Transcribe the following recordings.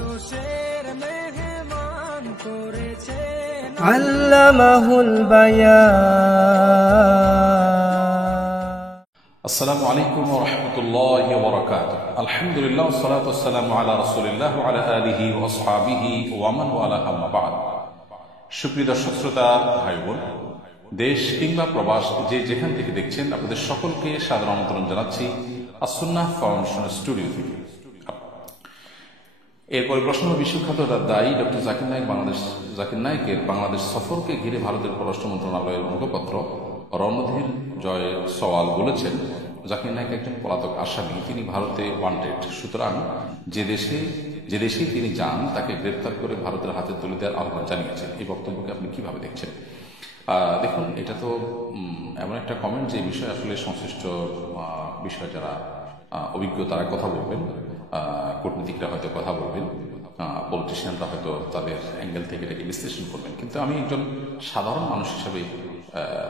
আরশের মেহমান করেছে আল্লামাহুল বায়ান। আসসালামু আলাইকুম ওয়া রাহমাতুল্লাহি ওয়া বারাকাতুহু। আলহামদুলিল্লাহ ওয়াসসালাতু ওয়াসসালামু আলা রাসূলিল্লাহ ওয়া আলা আলিহি ওয়া আসহাবিহি ওয়া মান ওয়ালা, আম্মা বা'দ। সুপ্রিয় দর্শক শ্রোতা ভাই বোন, দেশ কিংবা প্রবাস যে যেখান থেকে দেখছেন, আপনাদের সকলকে সাদর আমন্ত্রণ জানাচ্ছি আস-সুন্নাহ ফাউন্ডেশন স্টুডিও থেকে। এরপরে প্রশ্ন বিশ্বখ্যাত দায়ী ডক্টর জাকির নায়েকের বাংলাদেশ সফরকে ঘিরে ভারতের পররাষ্ট্র মন্ত্রণালয়ের মুখপাত্র রণধীর জয় সওয়াল বলেছেন, জাকির নায়েক একজন পলাতক আসামি, তিনি ভারতে ওয়ান্টেড। সুতরাং যে দেশে তিনি যান তাকে গ্রেপ্তার করে ভারতের হাতে তুলে দেওয়ার আহ্বান জানিয়েছেন। এই বক্তব্যকে আপনি কিভাবে দেখছেন? দেখুন, এটা তো এমন একটা কমেন্ট যে বিষয়ে আসলে সংশ্লিষ্ট বিষয় যারা অভিজ্ঞ তারা কথা বলবেন, কূটনীতিকরা হয়তো কথা বলবেন, পলিটিশিয়ানরা হয়তো তাদের অ্যাঙ্গেল থেকে এটাকে বিশ্লেষণ করবেন। কিন্তু আমি একজন সাধারণ মানুষ হিসেবে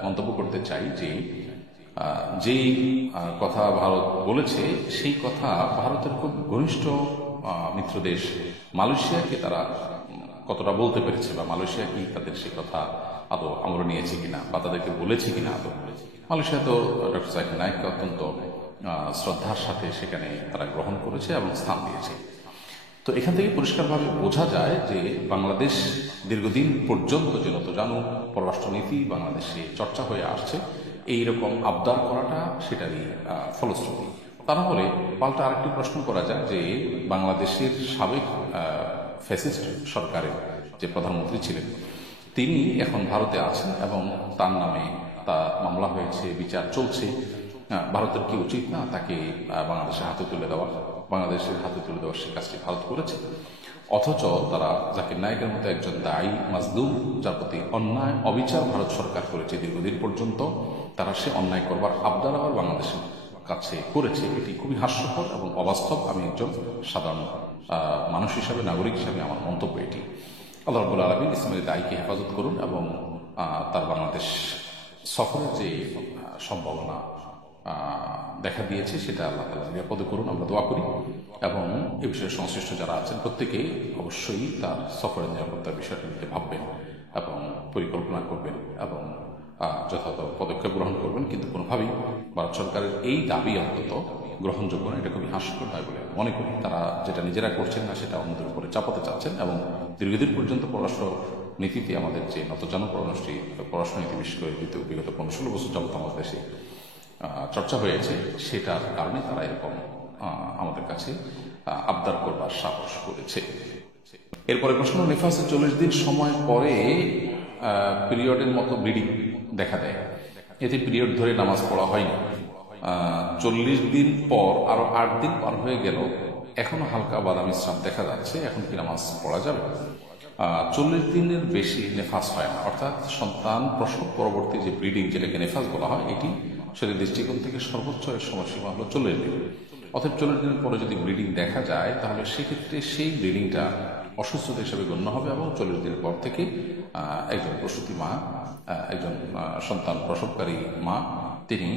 মন্তব্য করতে চাই যে যেই কথা ভারত বলেছে সেই কথা ভারতের খুব ঘনিষ্ঠ মিত্র দেশ মালয়েশিয়াকে তারা কতটা বলতে পেরেছে, বা মালয়েশিয়া কি তাদের সেই কথা আদৌ আমরা নিয়েছে কিনা, বা তাদেরকে বলেছে কিনা আদৌ। মালয়েশিয়া তো ডক্টর জাকির নায়েককে অত্যন্ত শ্রদ্ধার সাথে সেখানে তারা গ্রহণ করেছে এবং স্থান দিয়েছে। তো এখান থেকে পরিষ্কারভাবে বোঝা যায় যে বাংলাদেশ দীর্ঘদিন পর্যন্ত যে নতজানু পররাষ্ট্রনীতি বাংলাদেশে চর্চা হয়ে আসছে, এইরকম আবদার করাটা সেটারই ফলশ্রুতি। তা না হলে পাল্টা আরেকটি প্রশ্ন করা যায় যে বাংলাদেশের সাবেক ফ্যাসিস্ট সরকারের যে প্রধানমন্ত্রী ছিলেন তিনি এখন ভারতে আছেন এবং তার নামে মামলা হয়েছে, বিচার চলছে। ভারতের কি উচিত না তাকে বাংলাদেশের হাতে তুলে দেওয়া? বাংলাদেশের হাতে তুলে দেওয়ার সে কাজটি ভারত করেছে, অথচ তারা জাকির নায়েকের মতো একজন দায়ী মাজলুম, যার প্রতি অন্যায় অবিচার ভারত সরকার করেছে দীর্ঘদিন পর্যন্ত, তারা সে অন্যায় করবার আবদার আবার বাংলাদেশের কাছে করেছে। এটি খুবই হাস্যকর এবং অবাস্তব। আমি একজন সাধারণ মানুষ হিসাবে, নাগরিক হিসাবে আমার মন্তব্য এটি। আল্লাহ রাব্বুল আলামিন ইসলামের দায়ীকে হেফাজত করুন এবং তার বাংলাদেশ সফরের যে সম্ভাবনা দেখা দিয়েছে সেটা আল্লাহ তাআলা নিরাপদে করুন, আমরা দোয়া করি। এবং এ বিষয়ে সংশ্লিষ্ট যারা আছেন প্রত্যেকেই অবশ্যই তার সফরের নিরাপত্তার বিষয়টি নিতে ভাববেন এবং পরিকল্পনা করবেন এবং যথাযথ পদক্ষেপ গ্রহণ করবেন। কিন্তু কোনোভাবেই ভারত সরকারের এই দাবি অন্তত গ্রহণযোগ্য না। এটা খুবই হাস্যকর হয় বলে মনে করি। তারা যেটা নিজেরা করছেন না সেটা অন্যদের উপরে চাপাতে চাচ্ছেন এবং দীর্ঘদিন পর্যন্ত পররাষ্ট্র নীতিতে আমাদের যে নতজানু পররাষ্ট্রনীতি বিশেষ করে বিগত 15-16 বছর যাবত আমাদের দেশে চর্চা হয়েছে, সেটার কারণে তারা এরকম আমাদের কাছে আবদার করবার সাহস করেছে। এরপরে প্রশ্ন, নিফাসের 40 দিন সময় পরে পিরিয়ডের মতো ব্লিডিং দেখা দেয়, এতে পিরিয়ড ধরে নামাজ পড়া হয়নি। 40 দিন পর আরো 8 দিন পার হয়ে গেল, এখনো হালকা বাদামি স্রাব দেখা যাচ্ছে, এখন কি নামাজ পড়া যাবে? 40 দিনের বেশি নেফাস হয় না, অর্থাৎ সন্তান প্রসব পরবর্তী যে ব্লিডিং, যেটাকে নেফাস বলা হয়, এটি শরীরের দৃষ্টিকোণ থেকে সর্বোচ্চ সময়সীমা হলো 40 দিন। অতএব 40 দিনের পরে যদি ব্লিডিং দেখা যায় তাহলে সেক্ষেত্রে সেই ব্লিডিংটা অসুস্থতা হিসেবে গণ্য হবে এবং 40 দিনের পর থেকে একজন প্রসূতি মা, একজন সন্তান প্রসবকারী মা, তিনি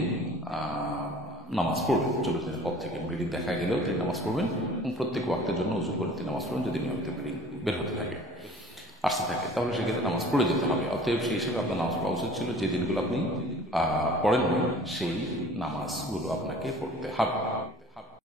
নামাজ পড়বেন। 40 দিনের পর থেকে ব্লিডিং দেখা গেলেও তিনি নামাজ পড়বেন এবং প্রত্যেক ওয়াক্তের জন্য উযু করে তিনি নামাজ পড়বেন। যদি নিয়মিত ব্লিডিং বের হতে থাকে, আসতে থাকে, তাহলে সেক্ষেত্রে নামাজ পড়ে যেতে হবে। অতএব সেই হিসেবে আপনার নামাজ পড়া উচিত ছিল। যে দিনগুলো আপনি পড়েননি সেই নামাজগুলো আপনাকে পড়তে হবে।